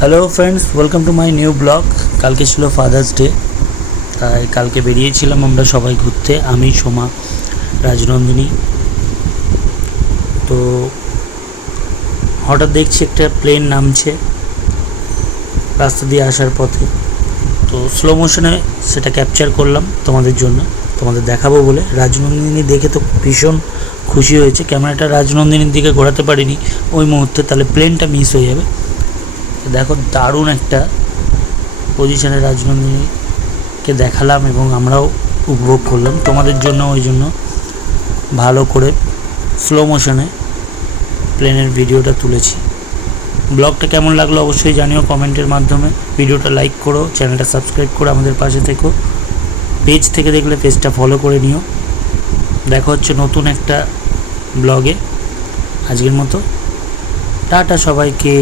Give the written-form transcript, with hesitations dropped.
Hello friends, welcome to my new blog. কালকে ছিল father's day, তাই কালকে বেরিয়েছিলাম আমরা সবাই ঘুরতে, আমি, সোমা, রাজনন্দিনী। তো হঠাৎ দেখছি একটা প্লেন নামছে রাস্তা দিয়ে আসার পথে। তো স্লো মোশনে সেটা ক্যাপচার করলাম তোমাদের জন্য, তোমাদের দেখাবো বলে। রাজনন্দিনী দেখে তো ভীষণ খুশি হয়েছে। ক্যামেরাটা রাজনন্দিনীর দিকে ঘোরাতে পারিনি ওই মুহূর্তে, তাহলে প্লেনটা মিস হয়ে যাবে। দেখো, দারুণ একটা পজিশনে রাজনন্দিনীকে দেখালাম এবং আমরাও উপভোগ করলাম তোমাদের জন্য। ওই জন্য ভালো করে স্লো মোশনে প্লেনের ভিডিওটা তুলেছি। ব্লগটা কেমন লাগলো অবশ্যই জানিও কমেন্টের মাধ্যমে। ভিডিওটা লাইক করো, চ্যানেলটা সাবস্ক্রাইব করো, আমাদের পাশে থেকো। পেজ থেকে দেখলে পেজটা ফলো করে নিও। দেখা হচ্ছে নতুন একটা ব্লগে। আজকের মতো টাটা সবাইকে।